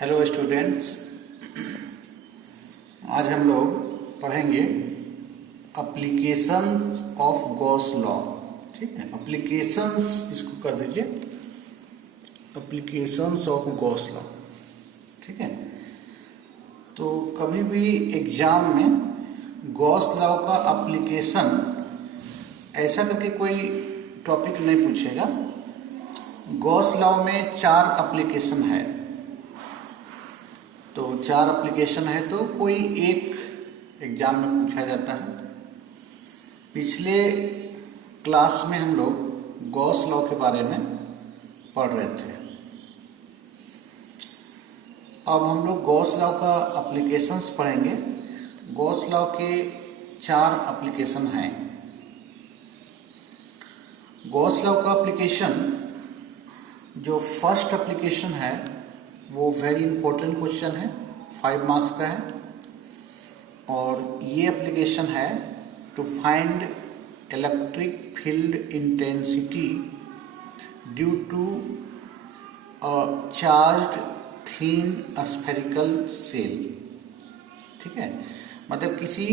Hello students, आज हम लोग पढ़ेंगे एप्लीकेशंस ऑफ गॉस लॉ। ठीक है, एप्लीकेशंस इसको कर दीजिए, एप्लीकेशंस ऑफ गॉस लॉ। ठीक है, तो कभी भी एग्जाम में गॉस लॉ का एप्लीकेशन ऐसा करके कोई टॉपिक नहीं पूछेगा। गॉस लॉ में 4 एप्लीकेशन है, तो 4 एप्लीकेशन है तो कोई एक एग्जाम में पूछा जाता है। पिछले क्लास में हम लोग गॉस लॉ के बारे में पढ़ रहे थे। अब हम लोग गॉस लॉ का एप्लीकेशंस पढ़ेंगे। गॉस लॉ के 4 एप्लीकेशन हैं। गॉस लॉ का एप्लीकेशन जो फर्स्ट एप्लीकेशन है वो वेरी इंपॉर्टेंट क्वेश्चन है, 5 मार्क्स का है। और ये एप्लीकेशन है to find electric field intensity due to a charged thin spherical shell. ठीक है, मतलब किसी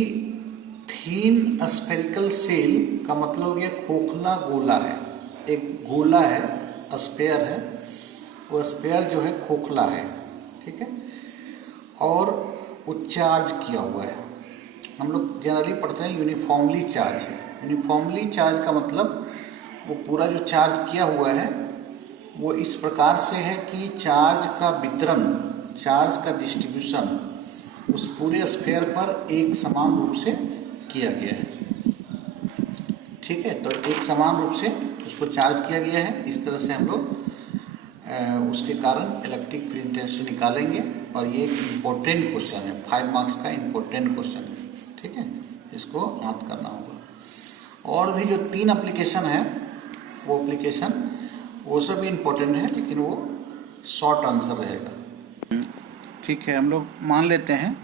थीन स्फेरिकल सेल का मतलब हो गया खोखला गोला है, एक गोला है, स्फेयर है, वो स्फेयर जो है खोखला है। ठीक है, और वो चार्ज किया हुआ है। हम लोग जनरली पढ़ते हैं यूनिफॉर्मली चार्ज है। यूनिफॉर्मली चार्ज का मतलब वो पूरा जो चार्ज किया हुआ है वो इस प्रकार से है कि चार्ज का वितरण, चार्ज का डिस्ट्रीब्यूशन उस पूरे स्फेयर पर एक समान रूप से किया गया है। ठीक है, तो एक समान रूप से उसको चार्ज किया गया है। इस तरह से हम लोग उसके कारण इलेक्ट्रिक फील्ड इंटेंसिटी निकालेंगे। और ये एक इम्पोर्टेंट क्वेश्चन है, 5 मार्क्स का इम्पोर्टेंट क्वेश्चन है। ठीक है, इसको याद करना होगा। और भी जो 3 एप्लीकेशन है वो एप्लीकेशन वो सब भी इम्पोर्टेंट है, लेकिन वो शॉर्ट आंसर रहेगा। ठीक है, हम लोग मान लेते हैं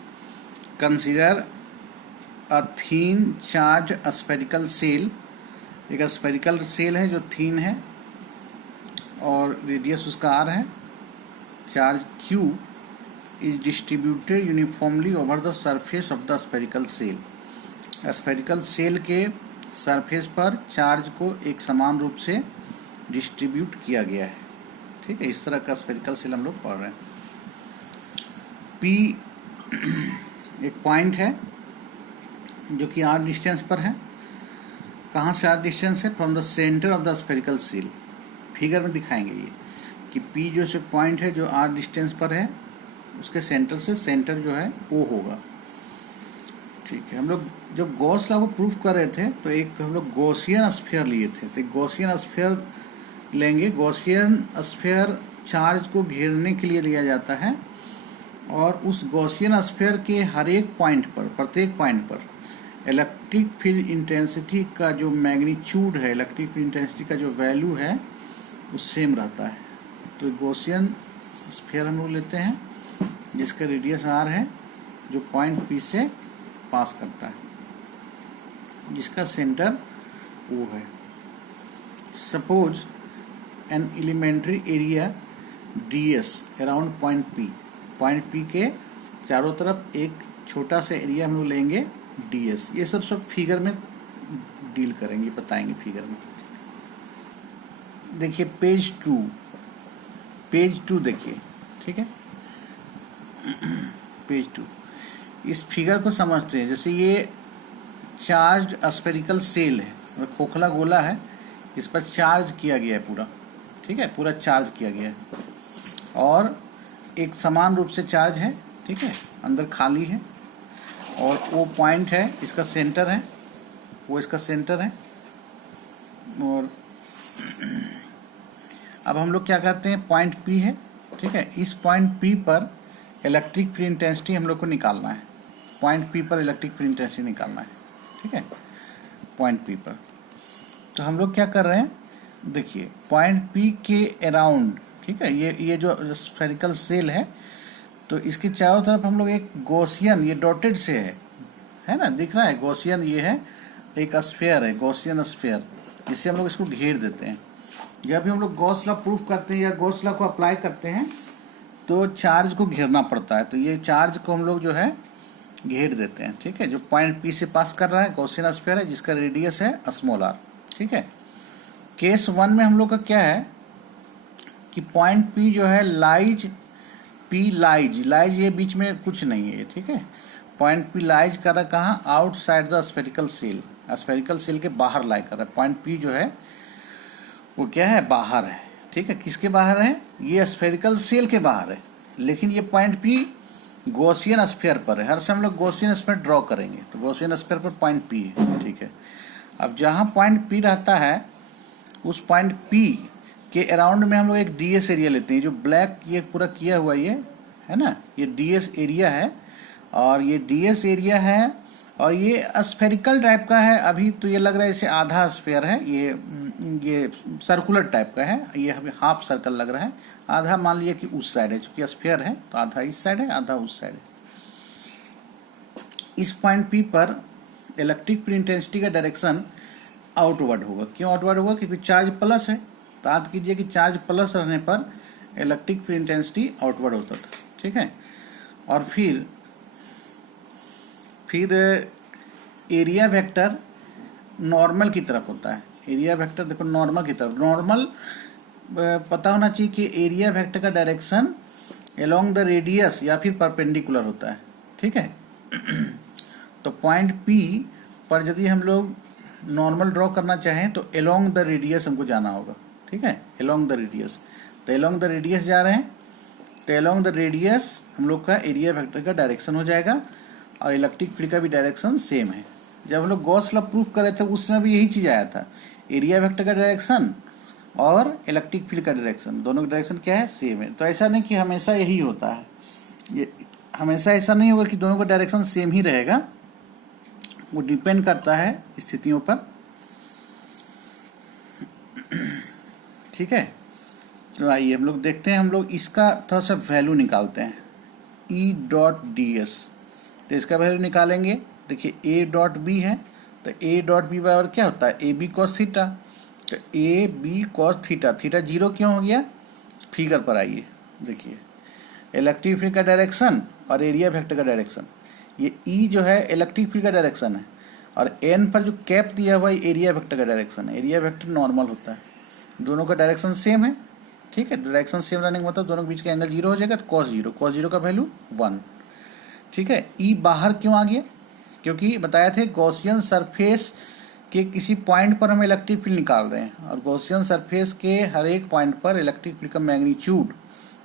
consider a thin charge spherical shell. एक स्फेरिकल सेल है जो थीन है और रेडियस उसका r है। Charge q is distributed uniformly over the surface of the spherical shell. Spherical shell के सरफेस पर चार्ज को एक समान रूप से डिस्ट्रीब्यूट किया गया है। ठीक है, इस तरह का स्फेरिकल सेल हम लोग पढ़ रहे हैं। P एक पॉइंट है जो कि r डिस्टेंस पर है। कहाँ से r डिस्टेंस है? From the centre of the spherical cell. Figure में दिखाएंगे ये कि P जो से पॉइंट है जो r डिस्टेंस पर है उसके सेंटर से, सेंटर जो है O होगा। ठीक है, हम लोग जब गॉस लॉ को प्रूफ कर रहे थे तो एक हम लोग गॉसियन स्फीयर लिए थे। तो गॉसियन स्फीयर लेंगे। गॉसियन स्फीयर चार्ज को घेरने के लिए लिया जाता है और उस गॉसियन स्फीयर के हर एक पॉइंट पर, प्रत्येक पॉइंट पर इलेक्ट्रिक फील्ड इंटेंसिटी का जो मैग्नीट्यूड है, इलेक्ट्रिक फील्ड इंटेंसिटी का जो वैल्यू है वो सेम रहता है। तो गॉसियन स्फीयर हम लोग लेते हैं जिसका रेडियस r है, जो पॉइंट P से पास करता है, जिसका सेंटर O है। Suppose an elementary area ds around point P। Point P के चारों तरफ एक छोटा सा एरिया हम लोग लेंगे ds। ये सब फिगर में डील करेंगे, बताएंगे फिगर में। देखिए पेज 2 देखिए। ठीक है, पेज 2 इस फिगर को समझते हैं। जैसे ये चार्ज स्फेरिकल सेल है, खोखला गोला है, इस पर चार्ज किया गया है पूरा। ठीक है, पूरा चार्ज किया गया है और एक समान रूप से चार्ज है। ठीक है, अंदर खाली है और वो पॉइंट है, इसका सेंटर है, वो इसका सेंटर है। और अब हम लोग क्या करते हैं, पॉइंट P है। ठीक है, इस पॉइंट P पर इलेक्ट्रिक फील्ड इंटेंसिटी हम लोग को निकालना है। पॉइंट P पर इलेक्ट्रिक फील्ड इंटेंसिटी निकालना है। ठीक है, पॉइंट P पर। तो हम लोग क्या कर रहे हैं, देखिए पॉइंट P के अराउंड। ठीक है, ये जो स्फेरिकल सेल है तो इसके चारों तरफ हम लोग एक गॉसियन, ये डॉटेड से है ना, दिख रहा है गॉसियन, ये है एक स्फेयर है, गॉसियन स्फेयर, जिससे हम लोग इसको घेर देते हैं। जब भी हम लोग गॉस लॉ प्रूफ करते हैं या गॉस लॉ को अप्लाई करते हैं तो चार्ज को घेरना पड़ता है, तो ये चार्ज को हम लोग जो है घेर देते हैं, ठीक है। जो पॉइंट पी से पास कर रहा है गॉसियन स्फीयर है, जिसका रेडियस है स्मॉल आर, ठीक है। केस 1 में हम लोग का क्या है कि पॉइंट पी जो है लाइज ये बीच में कुछ नहीं है, ठीक है। पॉइंट पी लाइज कर रहा है कहाँ, आउटसाइड द स्फेरिकल सेल के बाहर लाई कर रहा है। पॉइंट पी जो है वो क्या है, बाहर है, ठीक है। किसके बाहर है, ये स्फेरिकल सेल के बाहर है, लेकिन ये पॉइंट पी गॉसियन स्फीयर पर है। हर समय हम लोग गॉसियन स्फीयर ड्रॉ करेंगे, तो गॉसियन स्फीयर पर पॉइंट पी है, ठीक है। अब जहां पॉइंट पी रहता है उस पॉइंट पी के अराउंड में हम लोग एक डीएस एरिया लेते हैं। जो ब्लैक ये पूरा किया हुआ ये है ना, ये डीएस एरिया है, और ये डीएस एरिया है, और ये स्फेरिकल टाइप का है। अभी तो ये लग रहा है इसे आधा स्फीयर है, ये सर्कुलर टाइप का है, ये अभी हाफ सर्कल लग रहा है। आधा मान लिया कि उस साइड है, चूंकि स्फीयर है तो आधा इस साइड है, आधा उस साइड है। इस पॉइंट पी पर इलेक्ट्रिक फील्ड इंटेंसिटी का डायरेक्शन आउटवर्ड होगा। क्यों आउटवर्ड होगा, क्योंकि चार्ज प्लस है। तो याद कीजिए कि चार्ज प्लस रहने पर इलेक्ट्रिक फील्ड इंटेंसिटी आउटवर्ड होता था, ठीक है। और फिर एरिया वेक्टर नॉर्मल की तरफ होता है। एरिया वेक्टर देखो नॉर्मल की तरफ, नॉर्मल पता होना चाहिए कि एरिया वेक्टर का डायरेक्शन अलोंग द रेडियस या फिर परपेंडिकुलर होता है, ठीक है। तो पॉइंट पी पर यदि हम लोग नॉर्मल ड्रॉ करना चाहें तो अलोंग द रेडियस हमको जाना होगा, ठीक है, अलोंग द रेडियस। तो अलोंग द रेडियस जा रहे हैं, तो अलोंग द रेडियस हम लोग का एरिया वेक्टर का डायरेक्शन हो जाएगा, और इलेक्ट्रिक फील्ड का भी डायरेक्शन सेम है। जब हम लोग गॉस लॉ प्रूफ कर रहे थे उस समय भी यही चीज आया था, एरिया वेक्टर का डायरेक्शन और इलेक्ट्रिक फील्ड का डायरेक्शन, दोनों का डायरेक्शन क्या है, सेम है। तो ऐसा नहीं कि हमेशा यही होता है, ये हमेशा ऐसा नहीं होगा कि दोनों का डायरेक्शन सेम ही रहेगा, वो डिपेंड करता है स्थितियों पर, ठीक है। तो आइए हम लोग देखते हैं, हम लोग इसका थोड़ा सा वैल्यू निकालते हैं, ई डॉट डी एस। तो इसका वैल्यू निकालेंगे, देखिए ए डॉट बी है, तो ए डॉट बी बराबर क्या होता है, ए बी कॉस थीटा। तो A B cos theta, theta zero क्यों हो गया, फिगर पर आइए देखिए, इलेक्ट्रिक फील्ड का डायरेक्शन और एरिया वेक्टर का डायरेक्शन, ये ई जो है इलेक्ट्रिक फील्ड का डायरेक्शन है, और एन पर जो कैप दिया हुआ है एरिया वेक्टर का डायरेक्शन है। एरिया वेक्टर नॉर्मल होता है, दोनों का डायरेक्शन सेम है, ठीक है। डायरेक्शन सेम रहने का मतलब दोनों के बीच का एंगल जीरो हो जाएगा, तो कॉस जीरो का वैल्यू 1, ठीक है। ई बाहर क्यों आ गया, क्योंकि बताया थे गॉसियन सरफेस के किसी पॉइंट पर हम इलेक्ट्रिक फील्ड निकाल रहे हैं, और गॉसियन सरफेस के हर एक पॉइंट पर इलेक्ट्रिक फील्ड का मैग्नीट्यूड,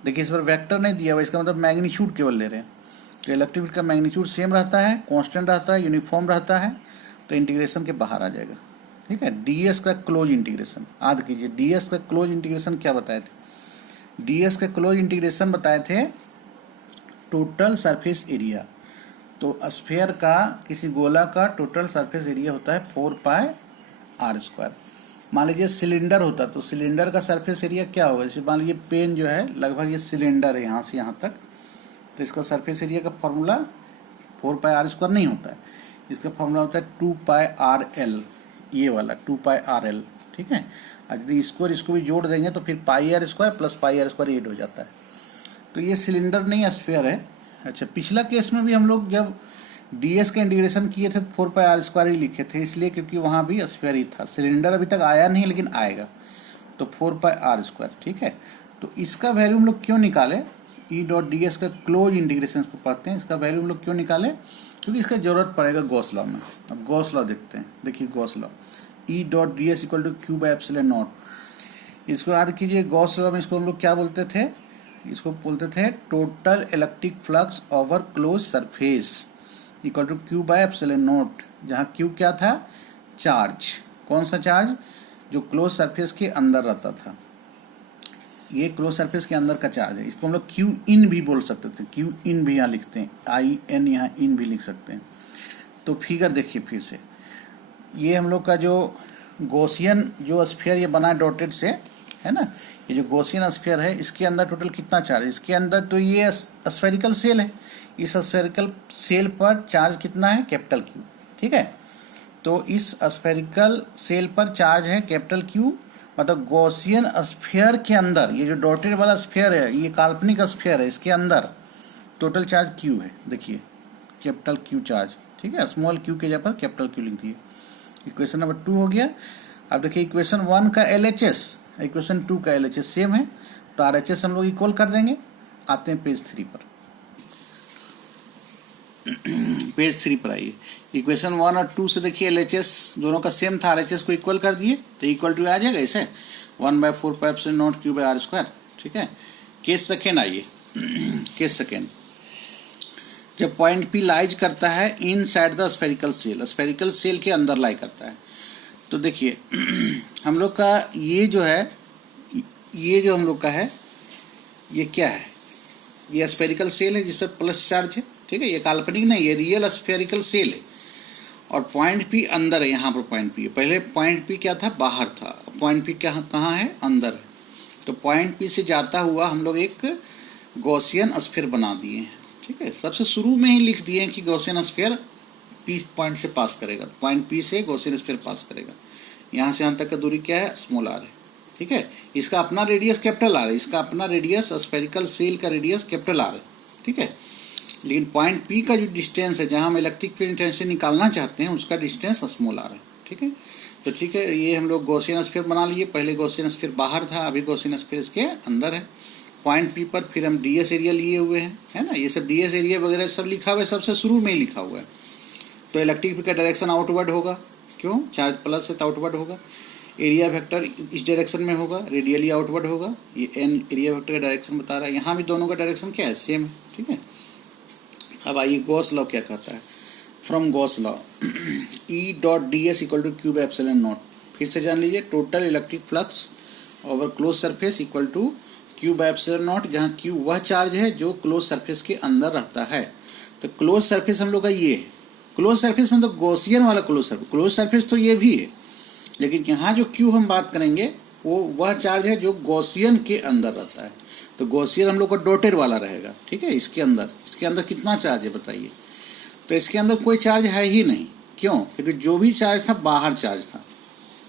देखिए इस पर वेक्टर नहीं दिया हुआ, इसका मतलब मैग्नीट्यूड केवल ले रहे हैं। तो इलेक्ट्रिक फील्ड का मैग्नीट्यूड सेम रहता है, कांस्टेंट रहता है, यूनिफॉर्म रहता है, तो इंटीग्रेशन के बाहर आ जाएगा, ठीक है। डीएस का क्लोज इंटीग्रेशन याद कीजिए, डीएस का क्लोज इंटीग्रेशन क्या बताए थे, डीएस का क्लोज इंटीग्रेशन बताए थे टोटल सरफेस एरिया। तो स्फीयर का, किसी गोला का टोटल सरफेस एरिया होता है 4 पाई आर स्क्वायर। मान लीजिए सिलेंडर होता तो सिलेंडर का सरफेस एरिया क्या होगा, जैसे मान लीजिए पेन जो है लगभग ये सिलेंडर है यहाँ से यहाँ तक, तो इसका सरफेस एरिया का फॉर्मूला 4 पाई आर स्क्वायर नहीं होता है, इसका फॉर्मूला होता है 2 पाई आर एल, ये वाला 2 पाई आर एल, ठीक है। यदि इसको भी जोड़ देंगे तो फिर pi R square plus pi R square 8 हो जाता है। तो ये सिलेंडर नहीं स्फीयर है। अच्छा, पिछला केस में भी हम लोग जब डीएस का इंटीग्रेशन किए थे 4 पाई आर स्क्वायर ही लिखे थे, इसलिए क्योंकि वहां भी स्फीयर ही था। सिलेंडर अभी तक आया नहीं लेकिन आएगा, तो 4 पाई आर स्क्वायर, ठीक है। तो इसका वैल्यू हम लोग क्यों निकाले, ई डॉट डी एस का क्लोज इंटीग्रेशन को पढ़ते हैं, इसका वैल्यू हम लोग क्यों निकाले, क्योंकि इसका जरूरत पड़ेगा गॉस लॉ में। अब गॉस लॉ देखते हैं, देखिए Gauss law, E dot D S equal to Q by epsilon naught. इसको याद कीजिए, गॉस लॉ में इसको हम लोग क्या बोलते थे, इसको बोलते थे total electric flux over close surface equal to Q by epsilon naught, जहाँ क्यू क्या था, चार्ज। कौन सा चार्ज, जो क्लोज सरफेस के अंदर रहता था, ये क्लोज सरफेस के अंदर का चार्ज है। इसको हम लोग क्यू इन भी बोल सकते थे, क्यू इन भी यहाँ लिखते हैं, आई एन यहाँ इन भी लिख सकते हैं। तो फिगर देखिए फिर से, ये हम लोग का जो गॉसियन जो स्फीयर ये बना डॉटेड से है ना, ये जो गॉसियन स्फीयर है इसके अंदर टोटल कितना चार्ज है, इसके अंदर तो ये स्फेरिकल सेल है, इस स्फेरिकल सेल पर चार्ज कितना है, कैपिटल क्यू, ठीक है। तो इस स्फेरिकल सेल पर चार्ज है कैपिटल क्यू, मतलब गॉसियन स्फीयर के अंदर ये जो डॉटेड वाला स्फीयर है, ये काल्पनिक स्फीयर है, इसके अंदर टोटल चार्ज क्यू है। देखिए कैपिटल क्यू चार्ज, ठीक है, स्मॉल क्यू के जगह पर कैपिटल क्यू लिख दिए। इक्वेशन नंबर 2 हो गया। अब देखिए इक्वेशन 1 का LHS, इक्वेशन 2 का LHS सेम है, तो RHS हम लोग इक्वल कर देंगे। आते हैं पेज 3 पर। पेज 3 पर आइए। इक्वेशन 1 और 2 से देखिए LHS दोनों का सेम था, RHS को इक्वल कर दिए तो इक्वल टू आ जाएगा इसे 1/4πε0 q बाय r²। ठीक है। केस सेकेंड आइए। केस सेकेंड, जब पॉइंट P लाइज करता है inside the spherical shell, spherical shell के अंदर लाई करता है, तो देखिए हम लोग का ये जो है, ये जो हम लोग का है, ये क्या है, ये स्फेरिकल सेल है जिस पर प्लस चार्ज है। ठीक है, ये काल्पनिक नहीं, ये रियल स्फेरिकल सेल है और पॉइंट P अंदर है। यहाँ पर पॉइंट P है, पहले पॉइंट P क्या था, बाहर था, पॉइंट P कहाँ है, अंदर है। तो पॉइंट P से जाता हुआ हम लोग एक गॉसियन स्फीयर बना दिए हैं। ठीक है, सबसे शुरू में ही लिख दिए हैं कि गॉसियन स्फीयर P पॉइंट से पास करेगा, पॉइंट P से गॉसियन स्फीयर पास करेगा। यहाँ से यहाँ तक का दूरी क्या है, स्मॉल r है। ठीक है, इसका अपना रेडियस कैपिटल R है, इसका अपना रेडियस स्फेरिकल सेल का रेडियस कैपिटल R है। ठीक है, लेकिन पॉइंट P का जो डिस्टेंस है, जहाँ हम इलेक्ट्रिक फील्ड इंटेंसिटी निकालना चाहते हैं, उसका डिस्टेंस स्मॉल r है। ठीक है, तो ठीक है, ये हम लोग गॉसियन स्फीयर बना लिए। पहले गॉसियन स्फीयर बाहर था, अभी गॉसियन स्फीयर इसके अंदर है। पॉइंट P पर फिर हम DS एरिया लिए हुए हैं, है ना, ये सब DS एरिया वगैरह सब लिखा हुआ है, सबसे शुरू में ही लिखा हुआ है। तो इलेक्ट्रिक फील्ड का डायरेक्शन आउटवर्ड होगा, क्यों, चार्ज प्लस है तो आउटवर्ड होगा। एरिया वेक्टर इस डायरेक्शन में होगा, रेडियली आउटवर्ड होगा। ये n एरिया वेक्टर का डायरेक्शन बता रहा है, यहाँ भी दोनों का डायरेक्शन क्या है, सेम है। ठीक है, अब आइए गॉस लॉ क्या कहता है। From Gauss law E.ds equal to q by epsilon naught. फिर से जान लीजिए, total electric flux over close surface equal to q by epsilon naught, जहाँ q वह चार्ज है जो क्लोज सरफेस के अंदर रहता है। तो क्लोज सरफेस हम लोग का ये है, क्लोज सरफेस मतलब गॉसियन वाला क्लोज सरफेस तो ये भी है, लेकिन यहाँ जो Q हम बात करेंगे वो वह चार्ज है जो गॉसियन के अंदर रहता है। तो गॉसियन हम लोग का डॉटेड वाला रहेगा। ठीक है, इसके अंदर कितना चार्ज है बताइए, तो इसके अंदर कोई चार्ज है ही नहीं। क्यों, क्योंकि जो भी चार्ज था बाहर चार्ज था,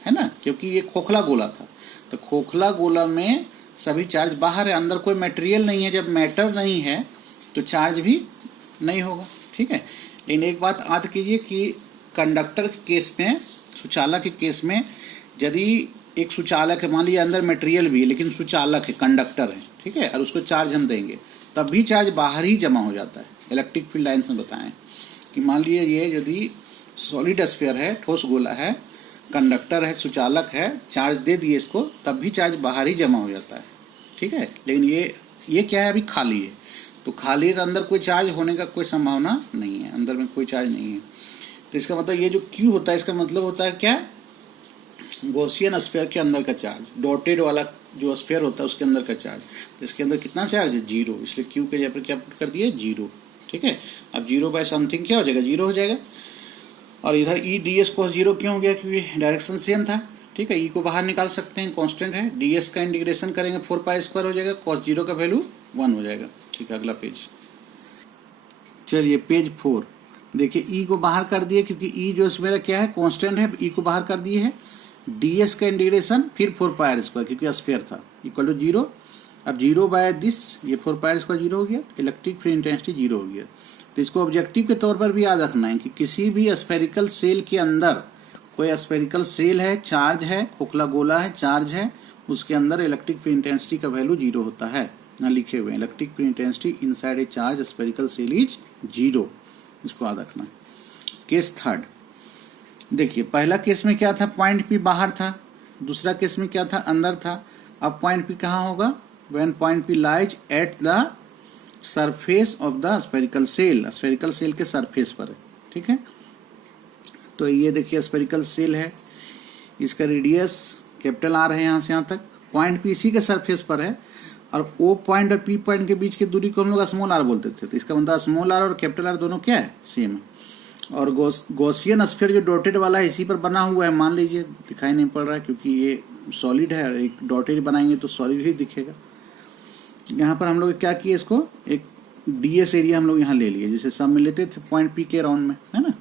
है ना, क्योंकि ये खोखला गोला था। तो खोखला गोला में सभी चार्ज बाहर है, अंदर कोई मटेरियल नहीं है। जब मैटर नहीं है तो चार्ज भी नहीं होगा। ठीक है, लेकिन एक बात याद कीजिए कि कंडक्टर के केस में, सुचालक के केस में, यदि एक सुचालक है, मान लीजिए अंदर मटेरियल भी है लेकिन सुचालक है, कंडक्टर है, ठीक है, और उसको चार्ज हम देंगे, तब भी चार्ज बाहर ही जमा हो जाता है। इलेक्ट्रिक फील्ड लाइन्स में बताएं कि मान लीजिए ये यदि सॉलिड स्फीयर है, ठोस गोला है, कंडक्टर है, सुचालक है, चार्ज दे दिए इसको, तब भी चार्ज बाहर ही जमा हो जाता है। ठीक है, लेकिन ये क्या है, अभी खाली है, तो खाली है तो अंदर कोई चार्ज होने का कोई संभावना नहीं है, अंदर में कोई चार्ज नहीं है। तो इसका मतलब ये जो Q होता है, इसका मतलब होता है क्या, गॉसियन स्फीयर के अंदर का चार्ज, डॉटेड वाला जो स्फीयर होता है उसके अंदर का चार्ज। तो इसके अंदर कितना चार्ज है, 0, इसलिए Q के जगह पर क्या पुट कर दिए, 0। ठीक है, अब 0 बाय समथिंग क्या हो जाएगा, 0 हो जाएगा। और इधर E.ds cos 0 क्यों हो गया, क्योंकि डायरेक्शन सेम था। ठीक है, E को बाहर निकाल सकते हैं, कांस्टेंट है। ds का इंटीग्रेशन करेंगे 4π² हो जाएगा, cos 0 का वैल्यू 1 हो जाएगा। ठीक है, अगला पेज। चलिए पेज 4 देखिए, E को बाहर कर दिए क्योंकि E जो मेरा क्या है, कांस्टेंट है, E को बाहर कर दिए है। ds का इंटीग्रेशन फिर 4π² क्योंकि स्फीयर था, इक्वल टू 0। अब 0 बाय दिस, ये 4π² 0 हो गया, इलेक्ट्रिक फील्ड इंटेंसिटी 0 हो गया। तो इसको ऑब्जेक्टिव के तौर पर भी याद रखना है कि किसी भी स्फेरिकल सेल के अंदर, कोई स्फेरिकल सेल है, चार्ज है, खोखला गोला है, चार्ज है, उसके अंदर इलेक्ट्रिक फील्ड इंटेंसिटी का वैल्यू 0 होता है। ना लिखे हुए electric field intensity inside a charge spherical shell is 0, इसको याद रखना। केस थर्ड देखिए, पहला केस में क्या था, पॉइंट P बाहर था, दूसरा केस में क्या था, अंदर था। अब पॉइंट P कहाँ होगा, when point P lies at the surface of the spherical shell, spherical shell के सरफेस पर है। ठीक है, तो ये देखिए स्फेरिकल सेल है, इसका रेडियस कैपिटल R है, यहाँ से यहाँ तक। पॉइंट P इसी के सरफेस पर है और O पॉइंट और P पॉइंट के बीच की दूरी को हम लोग स्मॉल r बोलते थे। तो इसका मतलब स्मॉल r और कैपिटल R दोनों क्या है, सेम है। और गॉसियन स्फीयर जो डॉटेड वाला है इसी पर बना हुआ है, मान लीजिए दिखाई नहीं पड़ रहा है क्योंकि ये सॉलिड है, एक डॉटेड बनाएंगे तो सॉलिड ही दिखेगा। यहाँ पर हम लोग क्या किए, इसको एक ds एरिया हम लोग यहाँ ले लिए, जैसे सब में लेते थे पॉइंट P के राउंड में, है ना।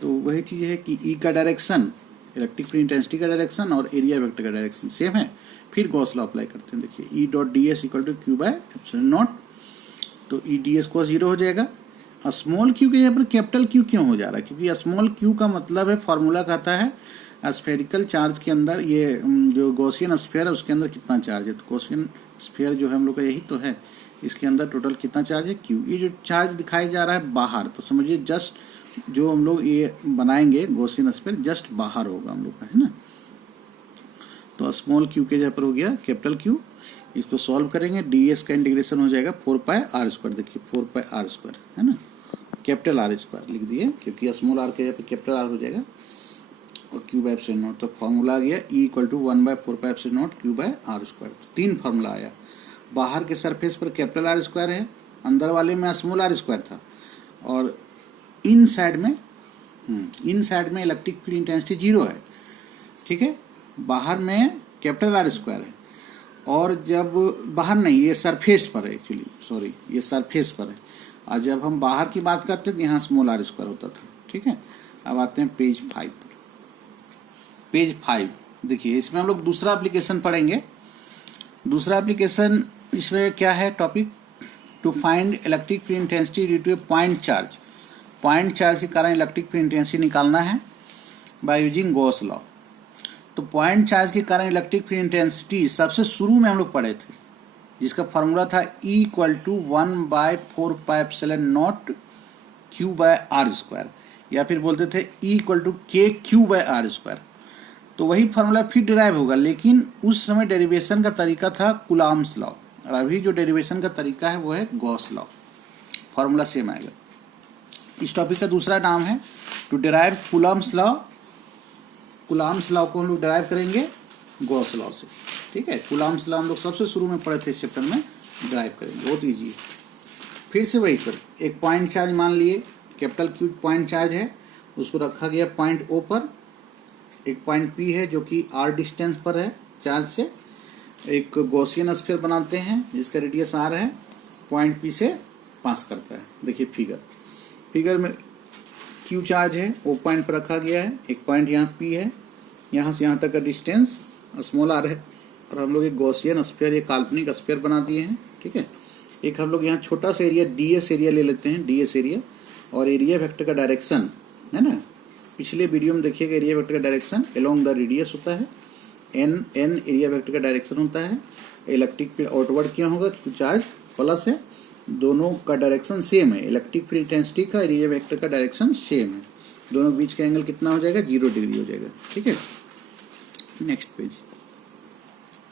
तो वही चीज़ है कि E का डायरेक्शन इलेक्ट्रिक फील्ड इंटेंसिटी का डायरेक्शन और एरिया वेक्टर का डायरेक्शन सेम है। फिर गॉस लॉ अप्लाई करते हैं। देखिए E dot D S equal to Q by epsilon naught, तो ई डी एस को 0 हो जाएगा। स्मॉल क्यू के यहाँ पर कैपिटल क्यू क्यों हो जा रहा है? क्योंकि स्मॉल क्यू का मतलब है, फॉर्मूला कहता है स्फेरिकल चार्ज के अंदर ये जो गॉसियन स्फीयर है उसके अंदर कितना चार्ज है। तो गॉसियन स्फीयर जो है हम लोग का यही तो है, इसके अंदर टोटल कितना चार्ज है क्यू। ये जो चार्ज दिखाई जा रहा है बाहर, तो समझिए जस्ट जो हम लोग ये बनाएंगे गॉसियन स्फीयर जस्ट बाहर होगा हम लोग का, है ना। तो स्मॉल क्यू के जगह पर हो गया कैपिटल क्यू। इसको सॉल्व करेंगे, डी एस का इंटीग्रेशन हो जाएगा 4 पाई आर स्क्वायर। देखिए 4 पाई आर स्क्वायर, है ना, कैपिटल आर स्क्वायर लिख दिए क्योंकि स्मॉल आर के जगह पर कैपिटल आर हो जाएगा, और क्यू बाय एप्सिलॉन नॉट। तो फॉर्मूला आ गया E equal to 1/4 pi epsilon naught Q by R square. 3 formula आया। बाहर के सरफेस पर कैपिटल आर स्क्वायर है, अंदर वाले में स्मॉल आर स्क्वायर था, और इन साइड में इलेक्ट्रिक फील्ड इंटेंसिटी 0 है, ठीक है। बाहर में कैपिटल आर स्क्वायर है, और जब बाहर नहीं, ये सरफेस पर है एक्चुअली, सॉरी ये सरफेस पर है, और जब हम बाहर की बात करते हैं तो यहाँ स्मॉल आर स्क्वायर होता था, ठीक है। अब आते हैं पेज 5 पर। पेज 5 देखिए, इसमें हम लोग दूसरा एप्लीकेशन पढ़ेंगे। दूसरा एप्लीकेशन इसमें क्या है topic, to find electric field intensity due to a point charge. Point charge के कारण इलेक्ट्रिक फील्ड इंटेंसिटी निकालना है बाय यूजिंग गॉस लॉ। तो पॉइंट चार्ज के कारण इलेक्ट्रिक फील्ड इंटेंसिटी सबसे शुरू में हम लोग पढ़े थे, जिसका फॉर्मूला था E equal to 1/4 pi epsilon naught Q by R square, या फिर बोलते थे E equal to K Q by R square. तो वही फार्मूला फिर डिराइव होगा, लेकिन उस समय डेरिवेशन का तरीका था कूलॉम्स लॉ, और अभी जो डेरिवेशन का तरीका है वो है गॉस लॉ। फार्मूला सेम आएगा। इस टॉपिक का दूसरा नाम है to derive Coulomb's law. Coulomb's law को हम लोग डिराइव करेंगे गॉस लॉ से, ठीक है। कूलॉम्स लॉ हम लोग सबसे शुरू में पढ़े थे इस चैप्टर में, डिराइव करेंगे, बहुत ईजी है। फिर से वही सर, एक पॉइंट चार्ज मान लिए, कैपिटल क्यू पॉइंट चार्ज है, उसको रखा गया पॉइंट ओ पर। एक पॉइंट पी है जो कि आर डिस्टेंस पर है चार्ज से। एक गॉसियन स्फीयर बनाते हैं जिसका रेडियस आर है, पॉइंट पी से पास करता है। देखिए फिगर में क्यू चार्ज है, वो पॉइंट पर रखा गया है। एक पॉइंट यहाँ पी है, यहाँ से यहाँ तक का डिस्टेंस स्मॉल आर है, और हम लोग एक गॉसियन स्फीयर, एक काल्पनिक स्फीयर बना दिए हैं, ठीक है। एक हम लोग यहाँ छोटा सा एरिया ds एरिया ले लेते हैं, ds एरिया, और एरिया वेक्टर का डायरेक्शन है ना, पिछले वीडियो में देखिएगा, एरिया वेक्टर का डायरेक्शन अलोंग द रेडियस होता है, n एरिया वेक्टर का डायरेक्शन होता है। इलेक्ट्रिक फील्ड आउटवर्ड क्या होगा, क्योंकि चार्ज प्लस है, दोनों का डायरेक्शन सेम है। इलेक्ट्रिक फील्ड इंटेंसिटी का एरिया वेक्टर का डायरेक्शन सेम है, दोनों बीच का एंगल कितना हो जाएगा, 0 डिग्री हो जाएगा, ठीक है। नेक्स्ट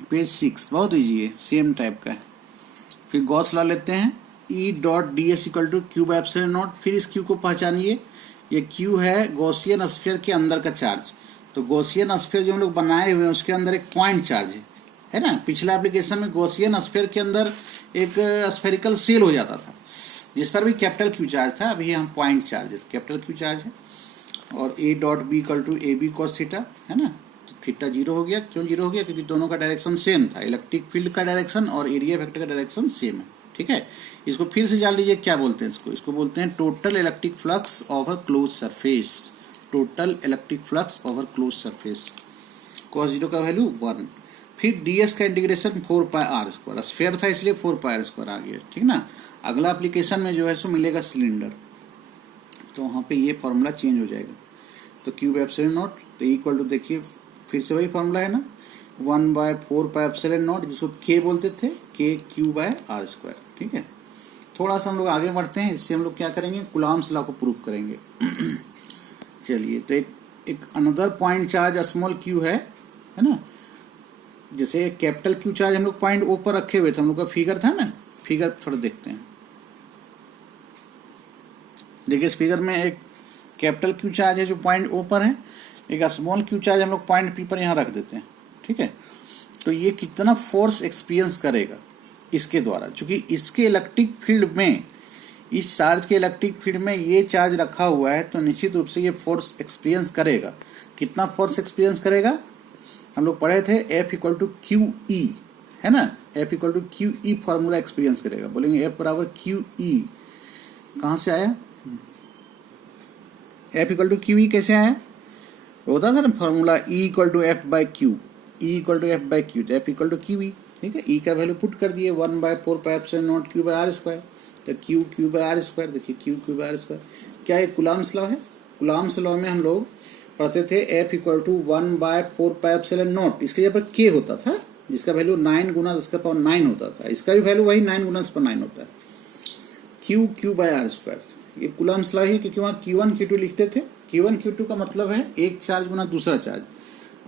पेज 6 बहुत ईजी है, सेम टाइप का है। फिर गॉस लॉ लेते हैं, E dot D S equal to Q by epsilon naught. फिर इस क्यू को पहचानिए, ये क्यू है गॉसियन स्फीयर के अंदर का चार्ज। तो गॉसियन स्फीयर जो हम लोग बनाए हुए हैं उसके अंदर एक पॉइंट चार्ज है ना। पिछला एप्लीकेशन में गॉसियन स्फीयर के अंदर एक स्फेरिकल सेल हो जाता था जिस पर भी कैपिटल क्यू चार्ज था, अभी यहाँ पॉइंट चार्ज है, तो कैपिटल क्यू चार्ज है। और A dot B equal to A B cos theta, है ना। तो थीटा 0 हो गया, क्यों 0 हो गया, क्योंकि दोनों का डायरेक्शन सेम था, इलेक्ट्रिक फील्ड का डायरेक्शन और एरिया वेक्टर का डायरेक्शन सेम है, ठीक है। इसको फिर से जान लीजिए क्या बोलते हैं इसको बोलते हैं total electric flux over close surface. Total electric flux over close surface, cos 0 का वैल्यू 1। फिर ds का integration 4 pi R square, sphere था इसलिए 4 पाई आर स्क्वायर आ गया, ठीक ना। अगला एप्लीकेशन में जो है सो मिलेगा सिलेंडर, तो वहाँ पे ये फॉर्मूला चेंज हो जाएगा। तो क्यू बाय एप्सिलॉन नॉट, तो इक्वल टू देखिए फिर से वही फॉर्मूला है ना, 1/4 पाई एप्सिलॉन नॉट, जिसको k बोलते थे, k Q by R square, ठीक है। थोड़ा सा हम लोग आगे बढ़ते हैं, इससे हम लोग क्या करेंगे, कूलॉम्स लॉ को प्रूव करेंगे। चलिए, तो एक another point charge small Q है ना। जैसे कैपिटल क्यू चार्ज हम लोग पॉइंट ओ पर रखे हुए थे, हम लोग का फिगर था ना, फिगर थोड़ा देखते हैं। देखिए इस फिगर में एक कैपिटल क्यू चार्ज है जो पॉइंट ओ पर है, एक स्मॉल क्यू चार्ज हम लोग पॉइंट पी पर यहाँ रख देते हैं, ठीक है। तो ये कितना फोर्स एक्सपीरियंस करेगा इसके द्वारा, क्योंकि इसके इलेक्ट्रिक फील्ड में, इस चार्ज के इलेक्ट्रिक फील्ड में ये चार्ज रखा हुआ है, तो निश्चित रूप से ये फोर्स एक्सपीरियंस करेगा। कितना फोर्स एक्सपीरियंस करेगा, हम लोग पढ़े थे F equal to Q E, है ना। F equal to Q E formula experience करेगा, बोलेंगे F बराबर क्यू ई, कहाँ से आया, F equal to Q E कैसे आया, होता था ना formula E equal to F by Q, E equal to F by Q, तो F equal to Q E, ठीक है। ई का वैल्यू पुट कर दिए 1/4πε0 क्यू बाई आर स्क्वायर, तो क्यू बाई आर स्क्वायर, देखिए क्यू बाई आर स्क्वायर। क्या ये कुलाम्स लॉ है? कुलाम्स लॉ में हम लोग पढ़ते थे एफ इक्वल टू 1/4πε0, इसके जगह पर के होता था जिसका वैल्यू 9 गुना 10⁹ होता था, इसका भी वैल्यू वही 9 गुना 10⁹ होता है, क्यू बाई आर स्क्वायर। ये कुलाम्स लॉ है क्योंकि वहाँ Q1 Q2 लिखते थे। Q1 Q2 का मतलब है एक चार्ज गुना दूसरा चार्ज,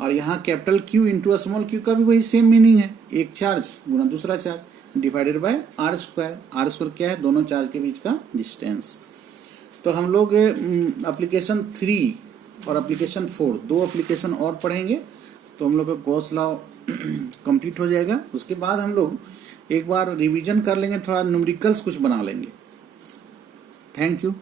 और यहाँ capital Q into small q का भी वही सेम मीनिंग है, एक चार्ज गुना दूसरा charge divided by R square. R square क्या है? दोनों चार्ज के बीच का डिस्टेंस। तो हम लोग एप्लीकेशन 3 और एप्लीकेशन 4 दो एप्लीकेशन और पढ़ेंगे, तो हम लोग का गॉस लॉ कंप्लीट हो जाएगा। उसके बाद हम लोग एक बार रिवीजन कर लेंगे, थोड़ा न्यूमेरिकल्स कुछ बना लेंगे। Thank you.